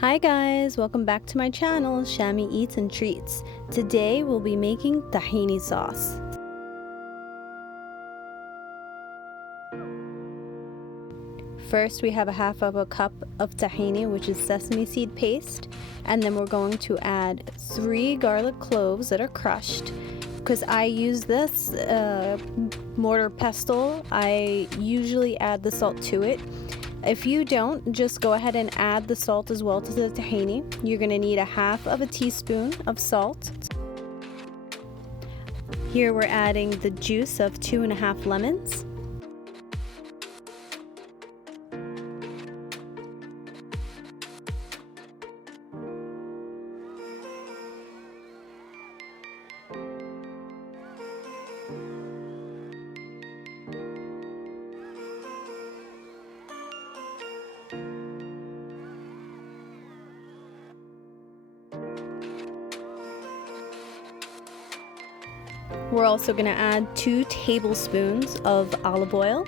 Hi guys, welcome back to my channel, Shami Eats and Treats. Today we'll be making tahini sauce. First we have a half of a cup of tahini, which is sesame seed paste, and then we're going to add 3 garlic cloves that are crushed. Because I use this mortar pestle, I usually add the salt to it. If you don't, just go ahead and add the salt as well to the tahini. You're going to need a half of a teaspoon of salt. Here we're adding the juice of 2.5 lemons. We're also going to add 2 tablespoons of olive oil.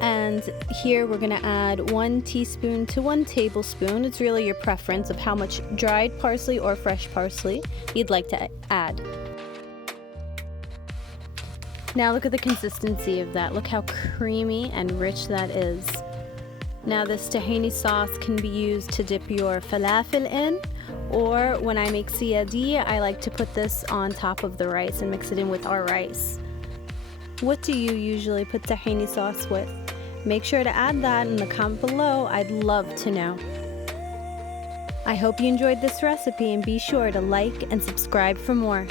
And here we're going to add 1 teaspoon to 1 tablespoon. It's really your preference of how much dried parsley or fresh parsley you'd like to add. Now look at the consistency of that. Look how creamy and rich that is. Now this tahini sauce can be used to dip your falafel in, or when I make siyadi, I like to put this on top of the rice and mix it in with our rice. What do you usually put tahini sauce with? Make sure to add that in the comment below. I'd love to know. I hope you enjoyed this recipe and be sure to like and subscribe for more.